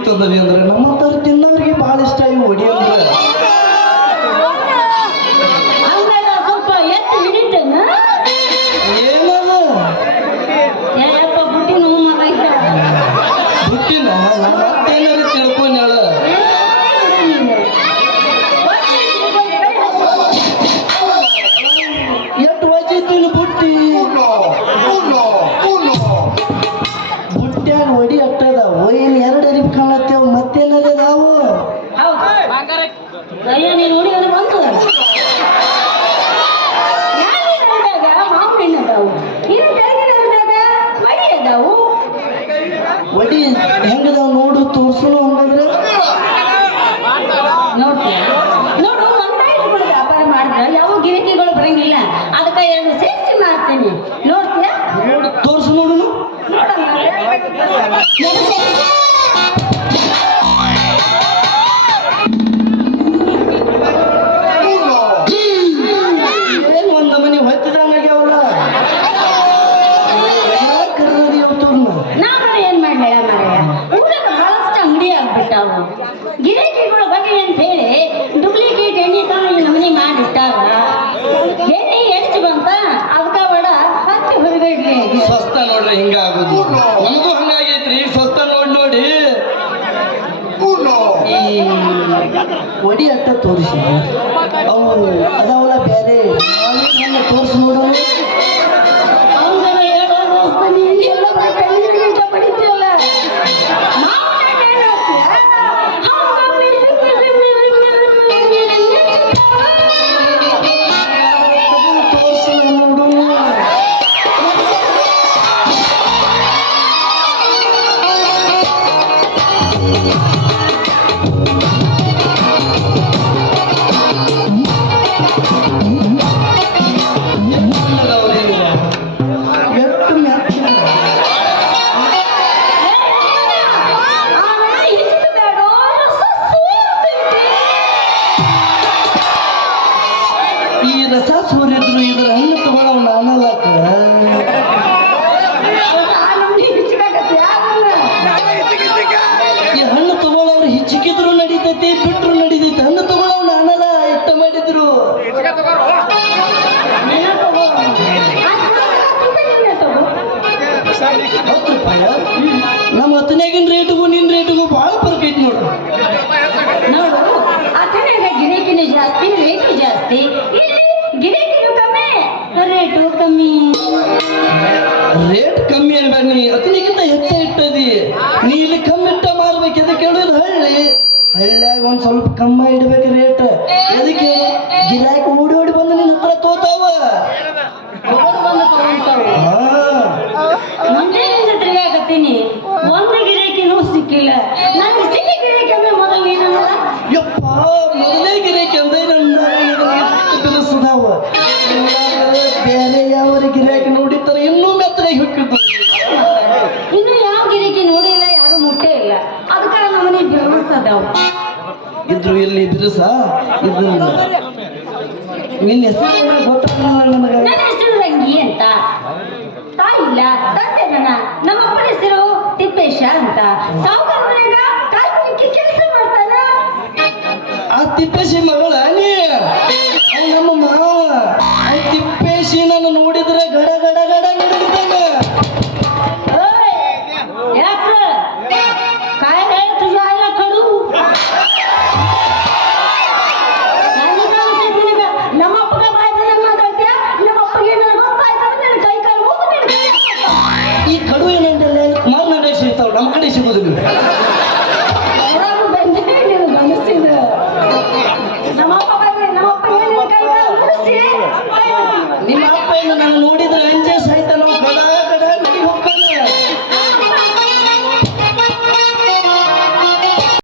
ಅಂದ್ರೆ ಹೊಡಿತದವಿ ಅಂದ್ರೆ. ನಮ್ಮಂತರ ತಿನ್ನೋರಿಗೆ ಬಹಳ ಇಷ್ಟ ಇವು ಹೊಡಿಯೋದ್ರೆ ಏನದ ಹುಟ್ಟಿನ ಮತ್ತೇನಾರು ತಿಳ್ಕೊಂಡಾಳ? ಅಯ್ಯ ನೀನು ನೋಡಿ ಅದು ಬಂತು ಮ್ಯಾಲಿನಲ್ದಾಗ ಮಾವು ನೋಡು ಅದಾವು ಆಗ್ಬಿಟ್ಟಾವು ಗಿರಾಕಿಗಳ ಬಗ್ಗೆ ಅಂತ ಹೇಳಿ ಡೂಪ್ಲಿಕೇಟ್ ಎಣ್ಣೆ ತಗೊಂಡು ನಮನಿ ಮಾಡಿಟ್ಟಾಗ ಎಣ್ಣೆ ಎಷ್ಟು ಬಂತ? ಅದಕ್ಕ ಬೇಡ ಹತ್ತಿ ಹೊರಬೇಡ್ರಿ ಸ್ವಸ್ಥ ನೋಡ್ರಿ ಹಿಂಗಾಗುದು. ನಮಗೂ ಹಂಗಾಗೈತ್ರಿ ಸ್ವಸ್ಥ ನೋಡಿ ನೋಡಿ. ಒಡಿ ಅಟ್ಟ ತೋರಿಸಿ. ಅವು ಅದಾವಲ್ಲ ಬೇರೆ. ತೋರಿಸಿ ನೋಡು ನಮ್ಮ ಹತ್ತನೇಗಿನ ರೇಟಿಗೂ ನಿನ್ ರೇಟಿಗೂ ಭಾಳ ಫರ್ಕ್ ಐತಿ ನೋಡ್ರಿ ನೋಡು ಅತನಾಗ ಗಿರಾಕಿನೂ ಜಾಸ್ತಿ ರೇಟ್ ಜಾಸ್ತಿ. ಇಲ್ಲಿ ಗಿರಾಕಿನೂ ಕಮ್ಮಿ ರೇಟು ಕಮ್ಮಿ. ರೇಟ್ ಕಮ್ಮಿ ಅನ್ಬೇಡ ನೀ ಅತನಿಗಿಂತ ಹೆಚ್ಚ ಇಟ್ಟದಿ. ನೀ ಇಲ್ಲಿ ಕಮ್ಮಿ ಇಟ್ಟ ಮಾರ್ಬೇಕು ಎದಕ್ಕೆ ಹೇಳೋದು? ಹಳ್ಳಿ. ಹಳ್ಳಿಯಾಗ ಒಂದ್ ಸ್ವಲ್ಪ ಕಮ್ಮ ಇಡ್ಬೇಕು ರೇಟ್ ಎದಕ್ಕೆ? ಗಿರಾಕಿ ಓಡಿ ಇದ್ರು ಇಲ್ಲಿ ಬಿರುಸ ಇದು ನಿನ್ನ ಹೆಸರು ಗೊತ್ತಾಗಲ್ಲ ನನಗೆ. ನನ್ನ ಹೆಸರು ರಂಗಿ ಅಂತ. ತಾಯಿಲ್ಲ ತಂದೆ ನನ್ನ. ನಮ್ಮ ಅಪ್ಪನ ಹೆಸರು ತಿಪ್ಪೇಶ ಅಂತ. ಸಾವುಕಾರ ಕಾಲ್ಪನಿಕೆ ಕೆಲಸ ಮಾಡ್ತಾನ? ಆ ತಿಪ್ಪೇಶ ಮಗಳ